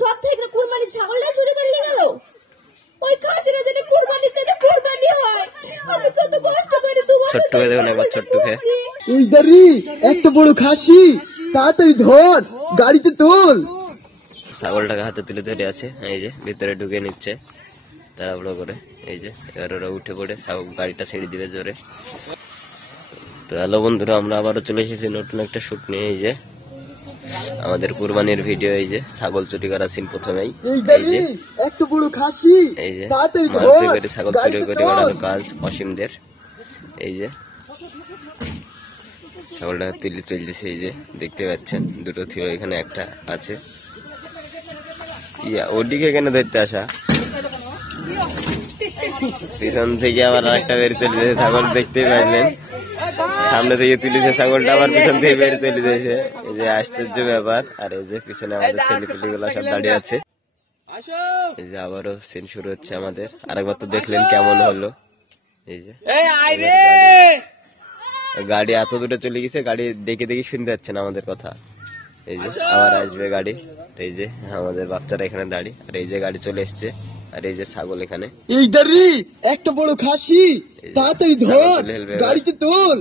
সব থেকে কুরবানি ছাগলটা চুরি করে নিয়ে গেল। ওই খাসিরা যদি কুরবানির জন্য কুরবানি হয়, আমি কত কষ্ট করে ছোট্ট হয়ে দেখুন একবার ছোট্ট খেয়ে এই দাঁড়ি একটা বড় খাসি, তাড়াতাড়ি ধর, গাড়িতে তোল। ছাগলটাকে হাতে তুলে ধরে আছে, এই যে ভিতরে ঢুকে নিচ্ছে তাড়াহুড়ো করে। এই যে এবার ওরা উঠে পড়ে গাড়িটা ছেড়ে দিবে জোরে। তো হ্যালো বন্ধুরা, আমরা আবারও চলে এসেছি নতুন একটা শুট নিয়ে। এই যে আমাদের কুরবানির ভিডিও, এই যে ছাগল চুরি করা সিন প্রথমেই। এই যে একটা বড় খাসি, এই যে তাড়াতাড়ি মারতে ধর, করে ছাগল চুরি করে ওড়ানো কাজ অসীমদের। এই যে ছাগলটা তুলে চলতেছে, এই যে দেখতে পাচ্ছেন দুটো ছিল, এখানে একটা আছে। ইয়া ওদিকে কেন ধরতে আসা? পিছন থেকে আবার আরেকটা বের চলে যাচ্ছে ছাগল, দেখতেই পাইলেন। সামনে থেকে তুলেছে ছাগলটা, আবার পিছন থেকে বের চলে যাচ্ছে। এই যে আশ্চর্য ব্যাপার। আর এই যে পিছনে আমাদের ছেলেপিলি গুলা সব দাঁড়িয়ে আছে। এই যে আবারও সিন শুরু হচ্ছে আমাদের। আরেকবার তো দেখলেন কেমন হলো। এই যে গাড়ি এত দূরে চলে গেছে, গাড়ি দেখে দেখে শুনতে যাচ্ছে না আমাদের কথা। এই যে আবার আসবে গাড়ি। এই যে আমাদের বাচ্চারা এখানে দাঁড়িয়ে, আর এই যে গাড়ি চলে এসছে, আর এই যে ছাগল এখানে। এই দাঁড়ি একটা বড় খাসি, তাড়াতাড়ি ধর, গাড়িতে তোল।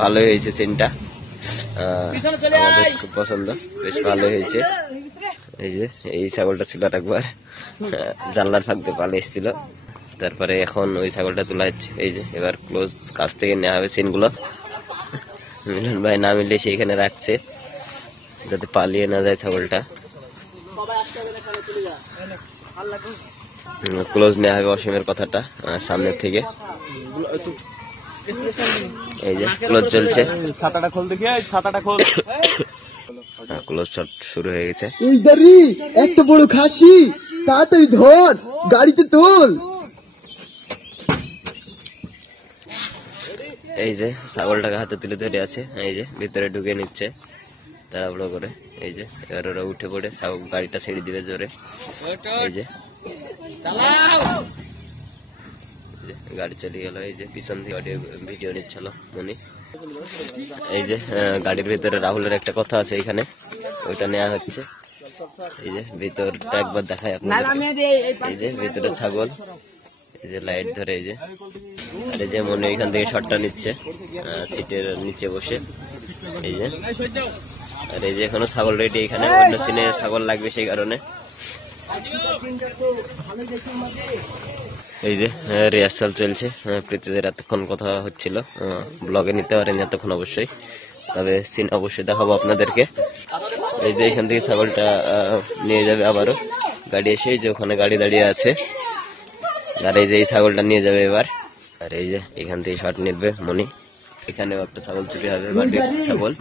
ভালোই হয়েছে সিনটা, আমাদের খুব পছন্দ, বেশ ভালো হয়েছে। এই যে এই ছাগলটা ছিল একবার জানলার ফাঁক দিয়ে পালে এসেছিল, তারপরে এখন ওই ছাগলটা তোলা হচ্ছে। এই যে এবার ক্লোজ কাছ থেকে নেওয়া হবে সিনগুলো। মিলন ভাই না মিললে সেইখানে রাখছে যাতে পালিয়ে না যায় ছাগলটা। ক্লোজ নেওয়া হবে অসীমের কথাটা সামনের থেকে। এই যে ক্লোজ চলছে, ছাতাটা খোল দেখি, ছাতাটা খোল। ক্লোজ শট শুরু হয়ে গেছে। এই দাঁড়ি একটা বড় খাসি, তাড়াতাড়ি ধর, গাড়িতে তোল। এই যে ছাগলটাকে হাতে তুলে ধরে আছে, এই যে ভিতরে ঢুকে নিচ্ছে তাড়াহুড়ো করে। এই যে এবার ওরা উঠে পড়ে গাড়িটা ছেড়ে দিবে জোরে। এই যে গাড়ি চলে গেল। এই যে পিছন থেকে অডিও ভিডিও নিচ্ছিল মনি। এই যে গাড়ির ভিতরে রাহুলের একটা কথা আছে, এখানে ওইটা নেওয়া হচ্ছে। এই যে ভিতরটা একবার দেখায় আপনাদের। এই যে ভিতরে ছাগল, এই যে লাইট ধরে। এই যে আর এই যে মনে এখান থেকে শটটা নিচ্ছে সিটের নিচে বসে। এই যে আর এই যে এখনো ছাগল রেডি, এখানে অন্য সিনে ছাগল লাগবে সেই কারণে। এই যে রিহার্সাল চলছে, প্রীতিদের এতক্ষণ কথা হচ্ছিল, ব্লগে নিতে পারেন এতক্ষণ অবশ্যই, তবে সিন অবশ্যই দেখাবো আপনাদেরকে। এই যে এখান থেকে ছাগলটা নিয়ে যাবে আবারও গাড়ি এসে, এই যে ওখানে গাড়ি দাঁড়িয়ে আছে, আর এই যে এই ছাগলটা নিয়ে যাবে এবার। আর এই যে এখান থেকে শট নিবে মনি। এখানেও একটা ছাগল চুরি হবে, বাড়ির ছাগল।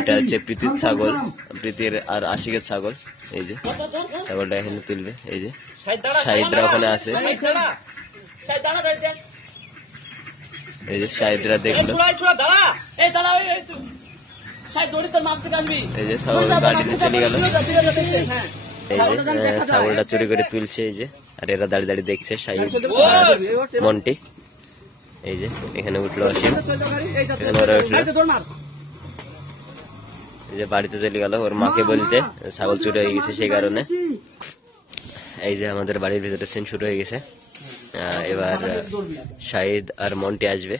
এটা হচ্ছে প্রীতির ছাগল, প্রীতির আর আশিকের ছাগল। এই যে ছাগলটা এখানে তুলবে। এই যে শাহিদরা ওখানে আছে, এই যে শাহিদরা দেখলো। এই যে ছাগল গাড়ি চলে গেল। এই যে ছাগলটা চুরি করে তুলছে, এই যে আর এরা দাঁড়িয়ে দাঁড়িয়ে দেখছে শাহিদ মন্টি। এই যে এখানে উঠলো অসীম, এখানে ওরা উঠলো। এই যে বাড়িতে চলে গেল ওর মাকে বলতে, ছাগল চুরি হয়ে গেছে সেই কারণে। এই যে আমাদের বাড়ির ভিতরে সিন শুরু হয়ে গেছে। এবার শাহিদ আর মন্টি আসবে।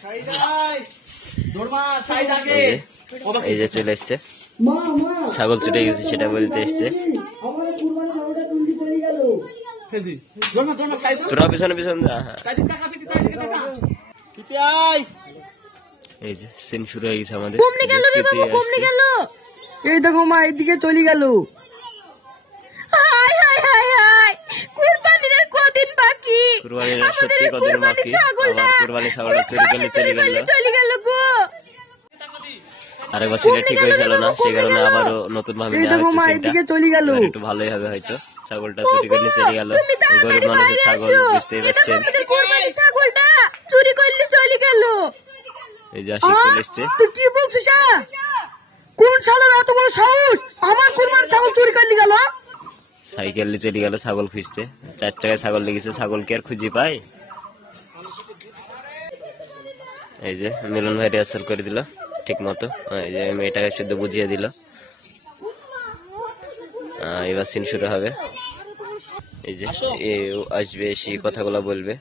এই যে চলে এসছে, ছাগল চুরি হয়ে গেছে সেটা বলতে এসছে। তোরা পিছনে পিছনে যা। এই যে সিন শুরু হয়ে গেছে আমাদের। এই দেখো মা, এদিকে চলে গেল। কুরবানির সত্যি কদিন বাকি, আবার কুরবানির ছাগলটা চুরি করলে চলে গেল। আরেকবার সিনটা ঠিক হয়ে গেল না, সেই কারণে আবারও নতুন ভাবে নেওয়া হচ্ছে সিনটা। একটু ভালোই হবে হয়তো। ছাগলটা চুরি করলে চলে গেল, গরিব মানুষের ছাগল, বুঝতেই পারছেন। ছাগলটা চুরি করলে চলে গেল। এই যে আশিক চলে এসছে। তুই কি বলছিস? কোন শালার এত বড় সাহস আমার কুরবানির ছাগল চুরি করলি গেল? সাইকেল নিয়ে চলে গেল ছাগল খুঁজতে, 4 চাকায় ছাগল লেগেছে, ছাগল কি আর খুঁজে পায়? এই যে মিলন ভাই রিহার্সাল করে দিল ঠিক মতো, এই যে মেয়েটাকে শুধু বুঝিয়ে দিল। এবার সিন শুরু হবে। এই যে এও আসবে, সেই কথাগুলো বলবে।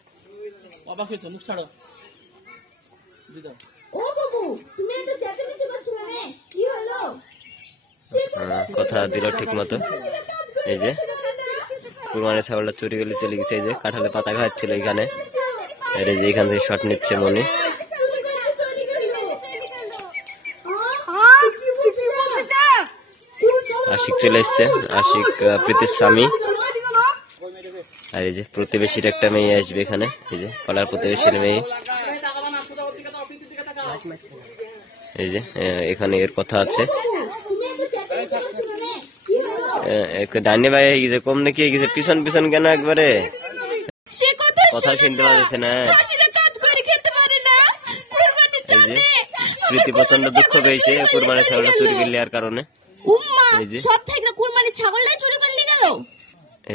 ও বাবু, তুমি এত চেঁচামেচি করছো কেন? কি হলো? কথা দিল ঠিক মতো। এই যে কুরবানি ছাগলটা চুরি করে চলে গেছে। এই যে কাঁঠালে পাতা খাচ্ছিল এখানে। আর এই যে এখান থেকে শট নিচ্ছে মনি। আশিক চলে এসছে, আশিক প্রীতির স্বামী। আর এই যে প্রতিবেশীর একটা মেয়ে আসবে এখানে। এই যে পাড়ার প্রতিবেশীর মেয়ে। এই যে এখানে এর কথা আছে। ডাইনি ভাই হয়ে গেছে, কম নাকি হয়ে গেছে, পিছন পিছন কেন একবারে কথা শুনতে পাচ্ছে না। এই যে প্রীতি প্রচন্ড দুঃখ পেয়েছে কুরবানি ছাগলটা চুরি করে নেওয়ার কারণে। এই যে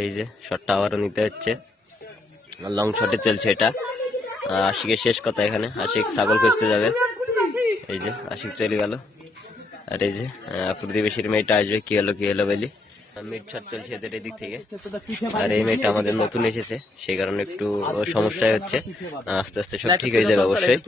এই যে শটটা আবারও নিতে হচ্ছে, লং শটে চলছে এটা। আশিকের শেষ কথা এখানে, আশিক ছাগল খুঁজতে যাবে। এই যে আশিক চলে গেল। আর এই যে প্রতিবেশীর মেয়েটা আসবে, কি হলো বলি। মিড শট চলছে এদের এদিক থেকে। আর এই মেয়েটা আমাদের নতুন এসেছে, সেই কারণে একটু সমস্যা হচ্ছে। আস্তে আস্তে সব ঠিক হয়ে যাবে অবশ্যই।